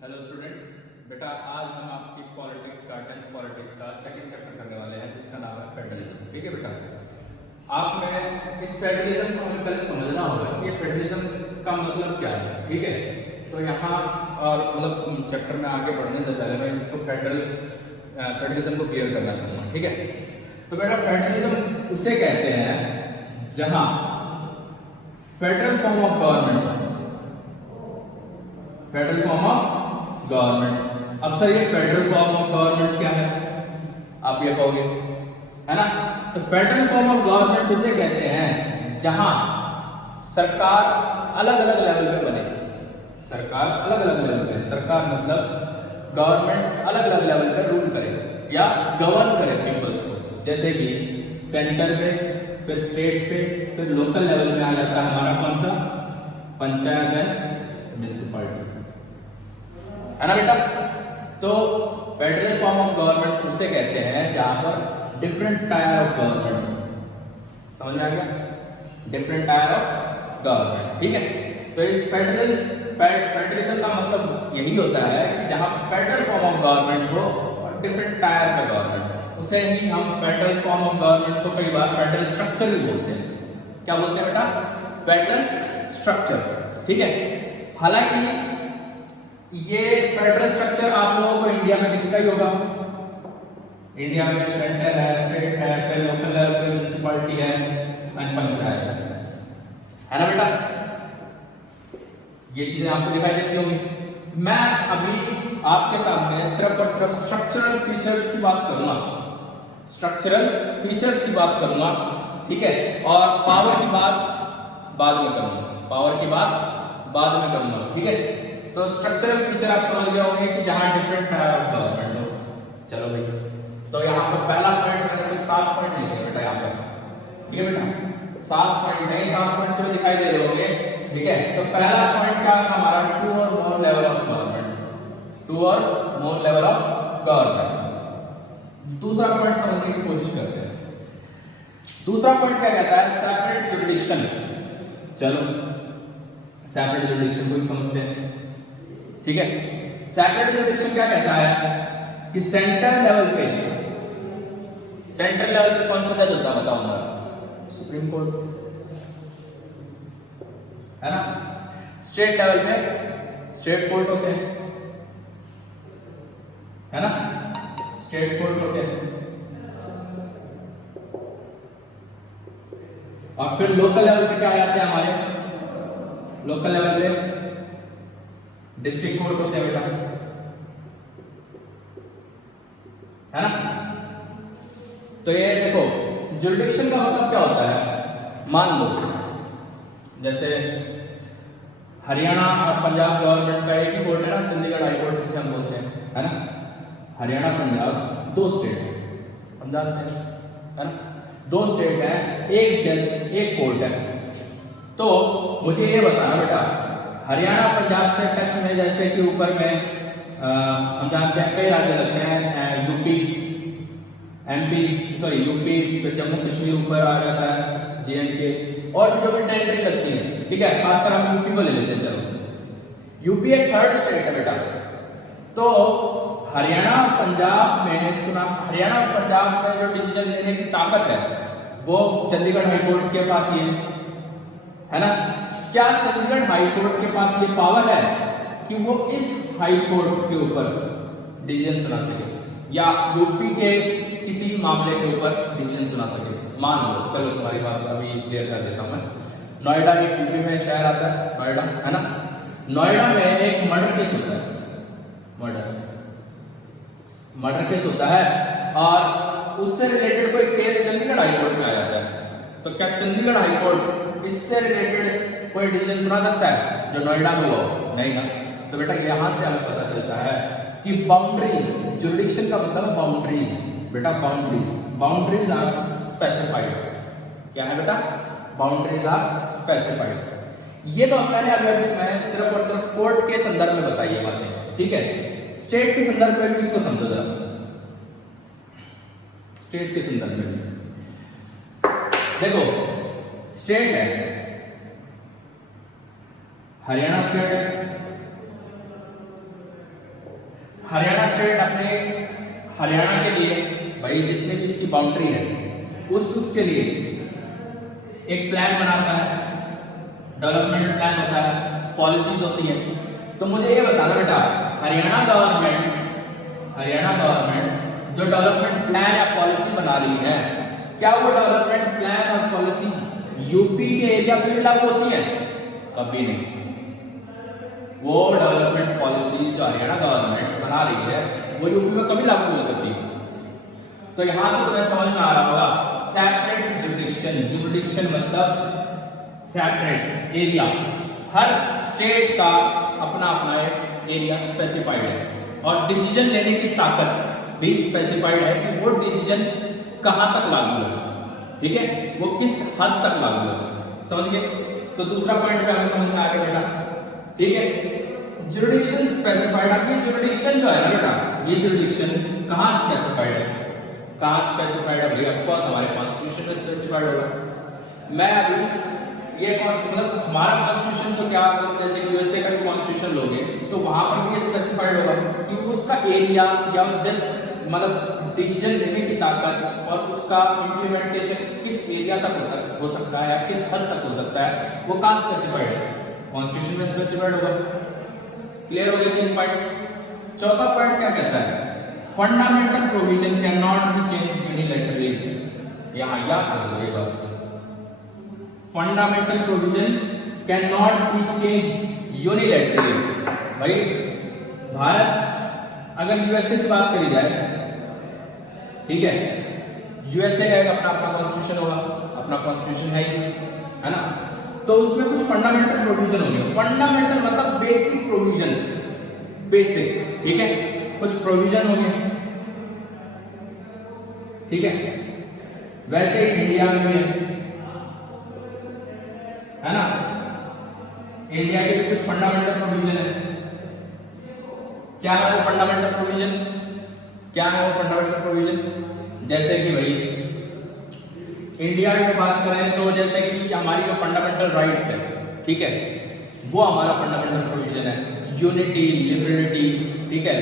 Hello student, बेटा आज हम आपकी पॉलिटिक्स का 10th पॉलिटिक्स का सेकंड चैप्टर करने वाले हैं जिसका नाम है फेडरलिज्म। ठीक है बेटा, आप में इस फेडरलिज्म को हमें पहले समझना होगा कि ये फेडरलिज्म का मतलब क्या है। ठीक है, तो यहाँ और मतलब चैप्टर में आगे बढ़ने से पहले मैं इसको फेडरलिज्म को क्लियर करना चाहूँगा। ठीक है, तो बेटा फेडरलिज्म उसे कहते हैं जहाँ federal form of government federal form of government. अब सर ये फेडरल फॉर्म ऑफ गवर्नमेंट क्या है, आप ये कहोगे, है ना। तो फेडरल फॉर्म ऑफ गवर्नमेंट उसे कहते हैं जहां सरकार अलग अलग लेवल पे बने। सरकार अलग अलग लेवल पे, सरकार मतलब गवर्नमेंट अलग अलग लेवल पे रूल करे या गवर्न करे पीपल्स को। जैसे कि सेंटर पे, फिर स्टेट पे, फिर लोकल लेवल में आ जाता है हमारा कौन सा, पंचायत एंड म्युनिसिपैलिटी, है ना बेटा। तो फेडरल फॉर्म ऑफ गवर्नमेंट उसे कहते हैं जहां पर डिफरेंट टायर ऑफ गवर्नमेंट, समझ में आ गया, डिफरेंट टायर ऑफ गवर्नमेंट। ठीक है, तो इस फेडरलिज्म का मतलब यही होता है कि जहां फेडरल फॉर्म ऑफ गवर्नमेंट हो और डिफरेंट टायर पे गवर्नमेंट हो, उसे ही हम फेडरल फॉर्म ऑफ गवर्नमेंट को कई बार फेडरल स्ट्रक्चर भी बोलते हैं। क्या बोलते हैं बेटा, फेडरल स्ट्रक्चर। ठीक है, हालांकि ये फेडरल स्ट्रक्चर आप लोगों को इंडिया में दिखता ही होगा। इंडिया में सेंटर है, स्टेट है, फिर लोकल लेवल पे म्युनिसिपैलिटी है एंड पंचायत है ना बेटा। ये चीजें आपको दिखाई देती होंगी। मैं अभी आपके सामने सिर्फ और सिर्फ स्ट्रक्चरल फीचर्स की बात करूंगा, स्ट्रक्चरल फीचर्स की बात करूंगा। ठीक है, और पावर की बात बाद में करूंगा, पावर की बात बाद में करूंगा। ठीक है, तो स्ट्रक्चरल फीचर आप समझ गए होंगे कि जहां डिफरेंट टायर ऑफ गवर्नमेंट हो। चलो भाई, तो यहाँ पर पहला पॉइंट मैंने कुछ 7 पॉइंट लिखे बेटा यहाँ पर। ठीक है बेटा, 7 पॉइंट है, 7 पॉइंट तो दिखाई दे रहे होंगे। ठीक है, तो पहला पॉइंट क्या है हमारा, 2 और मोर लेवल ऑफ गवर्नमेंट, 2 और मोर लेवल ऑफ गवर्नमेंट। दूसरा पॉइंट समझने की कोशिश करते हैं। दूसरा पॉइंट क्या कहता है, सेपरेट जुरिडिक्शन। चलो सेपरेट जुरिडिक्शन को समझते हैं। ठीक है, सेपरेट जुरिडिक्शन क्या कहता है कि सेंट्रल लेवल पे, सेंट्रल लेवल पे कौन सा जज होता है बताऊंगा, सुप्रीम कोर्ट, है ना। स्टेट लेवल पे स्टेट कोर्ट होते हैं, है ना, स्टेट कोर्ट होते हैं। और फिर लोकल लेवल पे क्या आ जाते हैं हमारे, लोकल लेवल पे डिस्ट्रिक्ट कोर्ट होते हैं बेटा, है ना। तो ये देखो जुरिडिक्शन का मतलब क्या होता है, मान लो जैसे हरियाणा और पंजाब गवर्नमेंट का एक ही कोर्ट है ना, चंडीगढ़ हाई कोर्ट जिसे हम बोलते हैं, है ना। हरियाणा पंजाब 2 स्टेट है, हम जानते हैं, है ना, 2 स्टेट है, एक जज एक कोर्ट है। तो मुझे ये बताना बेटा, हरियाणा पंजाब से टच में जैसे कि ऊपर में हम जानते हैं कई राज्य लगते हैं, यूपी, एमपी, सॉरी यूपी, फिर जम्मू कश्मीर ऊपर आ जाता है, जेएंडके, और जो भी टेरिटरी लगती है। ठीक है, खासकर हम यूपी को ले लेते हैं। चलो यूपी एक 3rd स्टेट है बेटा। तो हरियाणा पंजाब में सुना, हरियाणा और पंजाब में जो डिसीजन लेने की ताकत है वो चंडीगढ़ हाई कोर्ट के पास ही है ना। क्या चंडीगढ़ हाई कोर्ट के पास ये पावर है कि वो इस हाई कोर्ट के ऊपर डिसीजन सुना सके या यूपी के किसी मामले के ऊपर डिसीजन सुना सके। मान लो, चलो तुम्हारी बात अभी क्लियर कर देता हूं मैं। नोएडा एक यूपी में शहर आता है, नोएडा, है ना। नोएडा में एक मर्डर केस होता है, मर्डर केस होता है, और उससे रिलेटेड कोई केस चंडीगढ़ हाई कोर्ट में आ जाता है। तो क्या चंडीगढ़ हाई कोर्ट इससे रिलेटेड कोई डिसीजन सुना सकता है जो नोएडा में हुआ? नहीं ना। तो बेटा यहां से हमें पता चलता है कि बाउंड्रीज, जुरिडिक्शन का मतलब बाउंड्रीज बेटा, बाउंड्रीज आर स्पेसिफाइड। क्या है बेटा, बाउंड्रीज आर स्पेसिफाइड। ये तो मैंने अभी मैं सिर्फ और सिर्फ कोर्ट के संदर्भ में बताई है बातें। ठीक है, स्टेट के संदर्भ में भी इसको समझो जरा, स्टेट के संदर्भ में भी देखो। स्टेट है, हरियाणा स्टेट है, हरियाणा स्टेट अपने हरियाणा के लिए भाई जितने भी इसकी बाउंड्री है उसके लिए एक प्लान बनाता है, डेवलपमेंट प्लान होता है, पॉलिसीज होती है। तो मुझे ये बताना बेटा, हरियाणा गवर्नमेंट जो डेवलपमेंट प्लान या पॉलिसी बना रही है, क्या वो डेवलपमेंट प्लान और पॉलिसी यूपी के एरिया पे भी लागू होती है? कभी नहीं। वो डेवलपमेंट पॉलिसी जो हरियाणा गवर्नमेंट बना रही है वो यूपी में कभी लागू नहीं हो सकती। तो यहां से तुम्हें समझ में आ रहा होगा सेपरेट जुरिडिक्शन मतलब सेपरेट एरिया। हर स्टेट का अपना अपना एक एरिया स्पेसिफाइड है और डिसीजन लेने की ताकत भी स्पेसिफाइड है कि वो डिसीजन कहां तक लागू है, ठीक है, वो किस हद तक लागू है। समझ गए? तो दूसरा पॉइंट पे हमें समझ में आ गया बेटा, ठीक है। जुरिडिक्शन स्पेसिफाइड, अब ये जुरिडिक्शन जो है ना बेटा, ये जुरिडिक्शन कहां स्पेसिफाइड है? कहां स्पेसिफाइड है भाई? ऑफ कोर्स हमारे कॉन्स्टिट्यूशन में स्पेसिफाइड होगा। मैं अभी ये मतलब हमारा कॉन्स्टिट्यूशन तो क्या, मतलब जैसे यूएसए का भी कॉन्स्टिट्यूशन लोगे तो वहां पर भी स्पेसिफाइड होगा कि उसका एरिया या जज मतलब डिसीजन लेने की ताकत और उसका इम्प्लीमेंटेशन किस एरिया तक हो सकता है या किस हद तक हो सकता है, वो कहाँ स्पेसिफाइड है? कॉन्स्टिट्यूशन में स्पेसिफाइड होगा। क्लियर हो गया 3 पॉइंट। चौथा पॉइंट क्या कहता है? Fundamental provision can not be change unilaterally. यहां याद समझो ये बात, fundamental provision can not be change unilaterally. भाई भारत अगर यूएसए की बात करी जाए, ठीक है, यूएसए का अपना अपना कॉन्स्टिट्यूशन होगा, अपना कॉन्स्टिट्यूशन है ना, तो उसमें कुछ फंडामेंटल प्रोविजन होंगे। फंडामेंटल मतलब बेसिक प्रोविजंस, बेसिक, ठीक है, कुछ प्रोविजन होंगे, ठीक है। वैसे ही इंडिया में भी है ना, इंडिया के कुछ फंडामेंटल प्रोविजन है। क्या है वो फंडामेंटल प्रोविजन? क्या है वो फंडामेंटल प्रोविजन? जैसे कि भाई इंडिया की बात करें तो जैसे कि हमारी जो फंडामेंटल राइट्स है, ठीक है, वो हमारा फंडामेंटल प्रोविजन है। यूनिटी, लिबर्टी, ठीक है,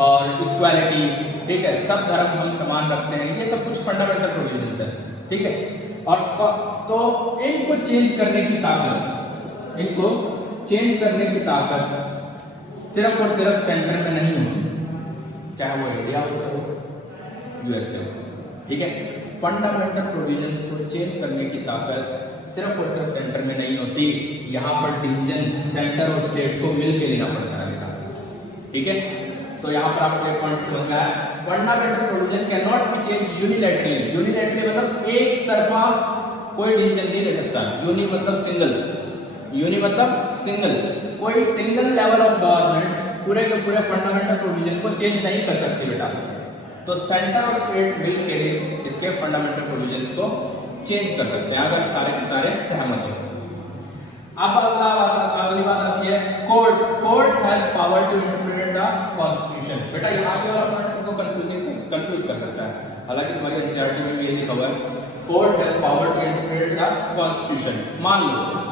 और इक्वालिटी, ठीक है, सब धर्म हम समान रखते हैं, ये सब कुछ फंडामेंटल प्रोविजंस है, ठीक है। और तो इनको चेंज करने की ताकत सिर्फ और सिर्फ सेंटर में नहीं होती, चाहे वो इंडिया हो चाहे वो यूएसए हो, ठीक है। फंडामेंटल प्रोविजंस को चेंज करने की ताकत सिर्फ और सिर्फ सेंटर में नहीं होती, यहाँ पर डिसीजन सेंटर और स्टेट को मिलकर लेना पड़ता है बेटा, ठीक है। तो यहाँ पर आपको एक पॉइंट समझ में आया, fundamental provision can not be change unilaterally. Unilaterally मतलब एक तरफा कोई डिसीजन नहीं ले सकता। यूनि मतलब सिंगल, कोई सिंगल लेवल ऑफ गवर्नमेंट पूरे के पूरे फंडामेंटल प्रोविजन को चेंज नहीं कर सकती बेटा। तो सेंटर और स्टेट मिलकर इसके फंडामेंटल प्रोविजंस को चेंज कर सकते हैं अगर सारे के सारे सहमत हो। अब अगली बात आती है court has power to interpret the constitution. बेटा यहाँ पे और पॉइंट को कंफ्यूज कर सकता है, हालांकि तुम्हारी एनसीईआरटी में भी ये लिखा हुआ है court has power to interpret the constitution. मान लो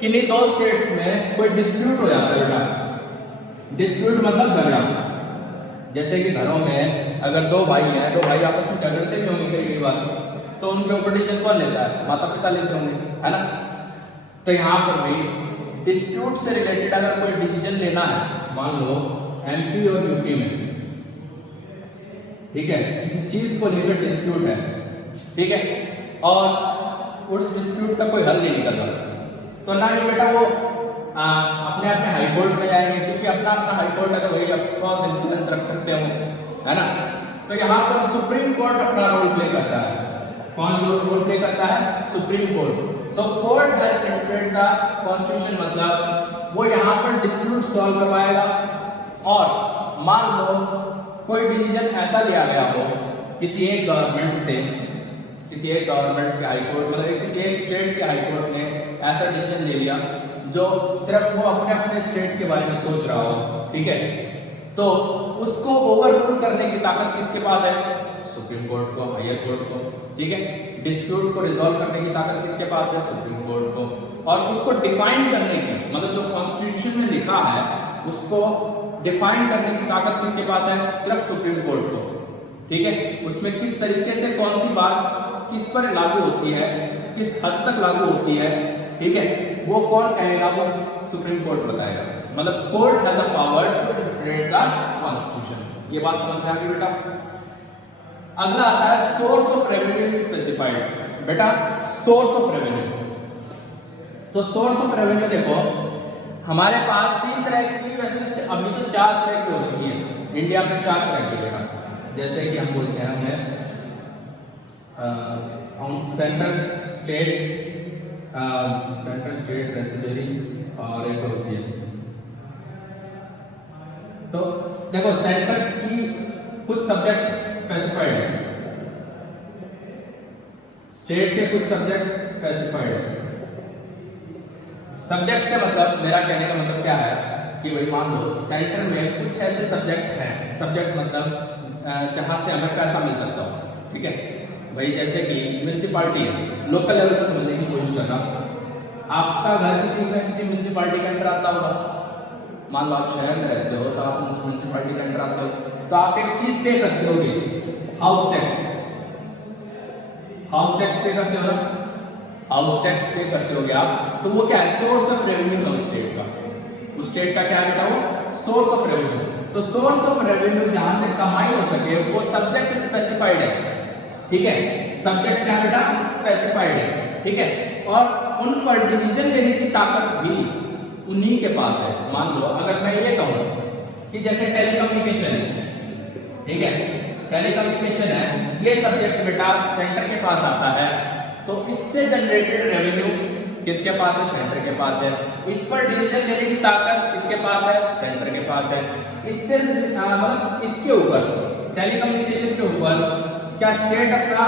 किन्हीं दो स्टेट्स में कोई डिस्प्यूट हो जाता है बेटा, डिस्प्यूट मतलब झगड़ा, जैसे कि घरों में अगर दो भाई हैं, दो भाई आपस में झगड़ते भी होंगे कई बार, तो उनके ऊपर डिसीजन कौन लेता है? माता पिता लेते होंगे, है ना। तो यहाँ पर भी डिस्प्यूट से रिलेटेड अगर कोई डिसीजन लेना है, मान लो एमपी और यूपी में, ठीक है, किसी चीज को लेकर डिस्प्यूट है, ठीक है, और उस डिस्प्यूट का कोई हल नहीं निकल रहा, तो ना ही बेटा वो अपने अपने हाई कोर्ट में जाएंगे, क्योंकि अपना अपना हाई कोर्ट है तो वही ऑफकोर्स इन्फ्लुएंस रख सकते हो, है ना। तो यहाँ पर सुप्रीम कोर्ट अपना रोल प्ले करता है। कौन रोल प्ले करता है? Supreme court. So court has interpreted the constitution, मतलब वो यहाँ पर डिस्प्यूट सॉल्व करवाएगा। और मान लो कोई डिसीजन ऐसा लिया गया हो किसी एक गवर्नमेंट से, किसी एक गवर्नमेंट के हाई कोर्ट, मतलब किसी एक स्टेट के हाई कोर्ट ने ऐसा डिसीजन ले लिया जो सिर्फ वो अपने अपने स्टेट के बारे में सोच रहा हो, ठीक है, तो उसको ओवररूल करने की ताकत किसके पास है? सुप्रीम कोर्ट को, हायर कोर्ट को, ठीक है। डिस्प्यूट को रिजॉल्व करने की ताकत किसके पास है? सुप्रीम कोर्ट को। और उसको डिफाइन करने की, मतलब जो कॉन्स्टिट्यूशन में लिखा है उसको डिफाइन करने की ताकत किसके पास है? सिर्फ सुप्रीम कोर्ट को। ठीक है, उसमें किस तरीके से कौन सी बात किस पर लागू होती है, किस हद तक लागू होती है, ठीक है, वो कौन कहेगा? वो सुप्रीम कोर्ट बताएगा। मतलब court has a power to interpret the constitution. ये बात समझ में आ गई बेटा? अगला आता है सोर्स ऑफ रेवेन्यू स्पेसिफाइड। बेटा सोर्स ऑफ रेवेन्यू, तो सोर्स ऑफ रेवेन्यू देखो हमारे पास 3 तरह की, वैसे अभी तो 4 तरह की हो चुकी है इंडिया में, 4 तरह की बेटा। जैसे कि हम बोलते हैं हमें सेंट्रल स्टेट रेसिडेंसी और एक होती है। तो देखो सेंट्रल की कुछ सब्जेक्ट स्पेसिफाइड है, स्टेट के कुछ सब्जेक्ट स्पेसिफाइड है। सब्जेक्ट से मतलब मेरा कहने का मतलब क्या है कि भाई मान लो सेंटर में कुछ ऐसे सब्जेक्ट हैं, सब्जेक्ट मतलब जहां से हमें पैसा मिल सकता हो। ठीक है भाई, जैसे कि म्यूनिसिपालिटी लोकल लेवल पर समझने की कोशिश करना। आपका घर किसी म्यूनिसिपालिटी के अंदर आता होगा, मान लो आप शहर में रहते हो तो आप म्यूनिसिपालिटी के अंदर आते हो, तो आप एक चीज पे करते होगे, हाउस टैक्स। हाउस टैक्स पे करते हो ना, हाउस टैक्स पे करते होगे आप, तो वो क्या है? सोर्स ऑफ रेवेन्यू है उस स्टेट का। उस स्टेट का क्या है बेटा? वो सोर्स ऑफ रेवेन्यू। तो सोर्स ऑफ रेवेन्यू जहां से कमाई हो सके वो सब्जेक्ट स्पेसिफाइड है। ठीक है, सब्जेक्ट क्या बेटा? स्पेसिफाइड है। ठीक है, और उन पर डिसीजन लेने की ताकत भी उन्हीं के पास है। मान लो अगर मैं ये कहूं कि जैसे टेलीकम्युनिकेशन है, ठीक है, टेलीकम्युनिकेशन है, ये सब्जेक्ट बेटा सेंटर के पास आता है, तो इससे जनरेटेड रेवेन्यू किसके पास है? सेंटर के पास है। इस पर डिसीजन लेने की ताकत किसके पास है? सेंटर के पास है। इससे मतलब इसके ऊपर टेलीकम्युनिकेशन के ऊपर क्या स्टेट अपना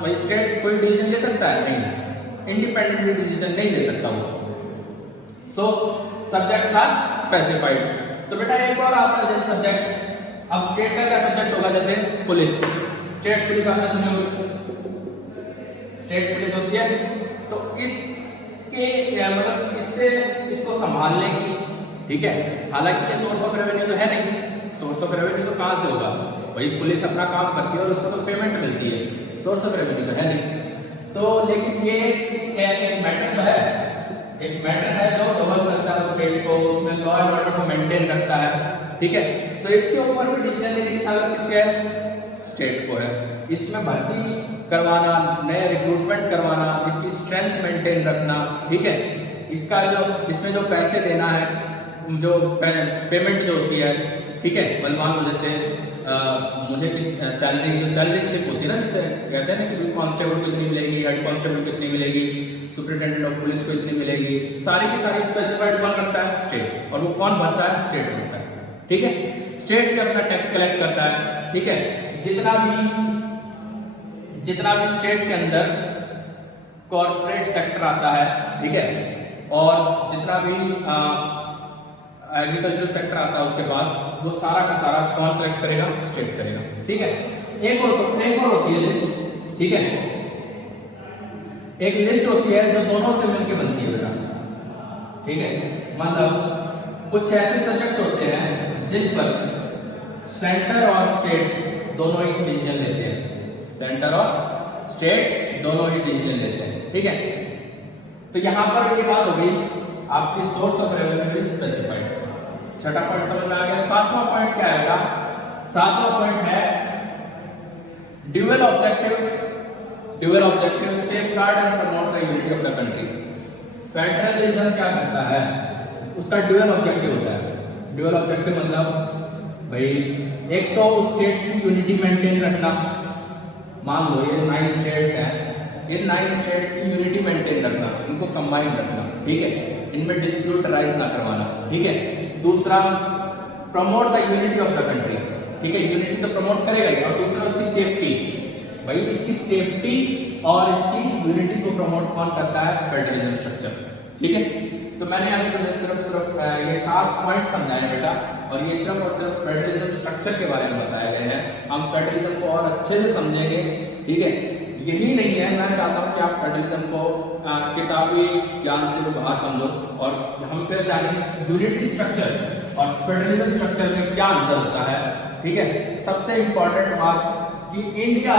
भाई स्टेट कोई डिसीजन ले सकता है? नहीं, इंडिपेंडेंटली डिसीजन नहीं ले सकता वो। सो सब्जेक्ट्स आर स्पेसिफाइड। तो बेटा एक और आता है जैसे सब्जेक्ट, अब स्टेट का क्या सब्जेक्ट होगा? जैसे पुलिस, स्टेट पुलिस आपने सुनी होगी, स्टेट पुलिस होती है। तो इसके मतलब इससे इसको संभालने की, ठीक है, हालांकि ये सोर्स ऑफ रेवेन्यू तो है नहीं, सोर्स ऑफ रेवेन्यू तो कहां से होगा? भाई पुलिस अपना काम करती है और उसको तो पेमेंट मिलती है, सोर्स ऑफ रेवेन्यू तो है नहीं। तो लेकिन ये एक मैटर तो है, एक मैटर है जो गवर्न करता है स्टेट को, उसमें लॉ एंड ऑर्डर को मेंटेन रखता है। ठीक है, तो इसके ऊपर भी डिसीजन लेने की ताकत किसके है? स्टेट को है। इसमें भर्ती करवाना, नए रिक्रूटमेंट करवाना, इसकी स्ट्रेंथ मेंटेन रखना, ठीक है, इसका जो इसमें जो पैसे देना है, जो पेमेंट जो होती है, ठीक है, मतलब मान लो जैसे मुझे सैलरी, जो सैलरी स्लिप होती है ना, जैसे कहते हैं ना कि कांस्टेबल को इतनी मिलेगी, हेड कांस्टेबल को इतनी मिलेगी, सुपरिटेंडेंट ऑफ पुलिस को इतनी मिलेगी, सारी की सारी स्पेसिफाइड कौन करता है? स्टेट। और वो कौन भरता है? स्टेट भरता है। ठीक है, स्टेट भी अपना टैक्स कलेक्ट करता है। ठीक है, जितना भी स्टेट के अंदर कॉर्पोरेट सेक्टर आता है, ठीक है, और जितना भी एग्रीकल्चर सेक्टर आता है उसके पास, वो सारा का सारा कौन कलेक्ट करेगा? स्टेट करेगा। ठीक है, एक और होती है लिस्ट। ठीक है, एक लिस्ट होती है जो दोनों से मिलकर बनती है बेटा। ठीक है, मतलब कुछ ऐसे सब्जेक्ट होते हैं जिन पर सेंटर और स्टेट दोनों ही डिसीजन लेते हैं, सेंटर और स्टेट दोनों ही डिसीजन लेते हैं। ठीक है, तो यहां पर ये बात हो गई आपकी सोर्स ऑफ रेवेन्यू स्पेसिफाइड। छठा पॉइंट समझ में आ गया। सातवां पॉइंट क्या है? सातवां पॉइंट है dual objective safeguard and promote the unity of the country. Federalism क्या करता है? उसका ड्यूअल ऑब्जेक्टिव होता है। ड्यूअल ऑब्जेक्टिव मतलब भाई एक तो स्टेट की यूनिटी मेंटेन रखना, मान लो ये 9 स्टेट्स हैं, ये 9 स्टेट्स की यूनिटी मेंटेन रखना, इनको कंबाइन रखना, ठीक है, इनमें डिस्प्यूट राइज ना करवाना। ठीक है, दूसरा promote the unity of the country. ठीक है, यूनिटी तो प्रमोट करेगा ही, और दूसरा उसकी सेफ्टी। भाई इसकी सेफ्टी और इसकी यूनिटी को प्रमोट कौन करता है? Federalism structure. ठीक है, तो मैंने अभी तुम्हें सिर्फ ये 7 पॉइंट समझाए बेटा, और ये सिर्फ और सिर्फ फेडरलिज्म स्ट्रक्चर के बारे में बताया गया है। हम फेडरलिज्म को और अच्छे से समझेंगे। ठीक है, यही नहीं है, मैं चाहता हूं कि आप फेडरलिज्म को किताबी ज्ञान से बाहर समझो और हम फिर जानेंगे यूनिटरी स्ट्रक्चर और फेडरलिज्म स्ट्रक्चर में क्या अंतर होता है। ठीक है, सबसे इंपॉर्टेंट बात कि इंडिया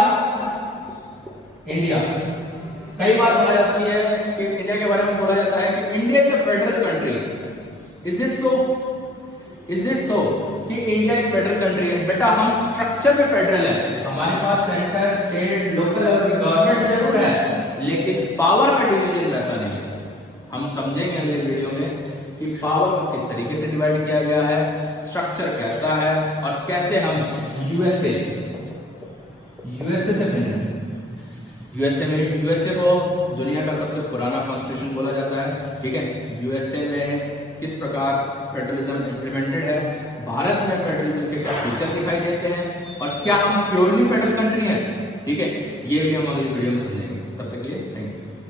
कई बार बोला जाती है कि इंडिया के बारे में बोला जाता है कि India is a federal country. Is it so कि इंडिया एक फेडरल कंट्री है? बेटा हम स्ट्रक्चर में फेडरल है, हमारे पास सेंटर स्टेट लोकल लेवल की गवर्नमेंट जरूर है, लेकिन पावर का डिवीजन वैसा नहीं है। हम समझेंगे अगले वीडियो में कि पावर को किस तरीके से डिवाइड किया गया है, स्ट्रक्चर कैसा है और कैसे हम यूएसए से भिन्न है। यूएसए को दुनिया का सबसे पुराना कॉन्स्टिट्यूशन बोला जाता है। ठीक है, यूएसए में किस प्रकार फेडरलिज्म इंप्लीमेंटेड है, भारत में फेडरलिज्म के क्या फीचर दिखाई देते हैं और क्या हम प्योरली फेडरल कंट्री हैं। ठीक है, ये भी हम अगली वीडियो में समझेंगे।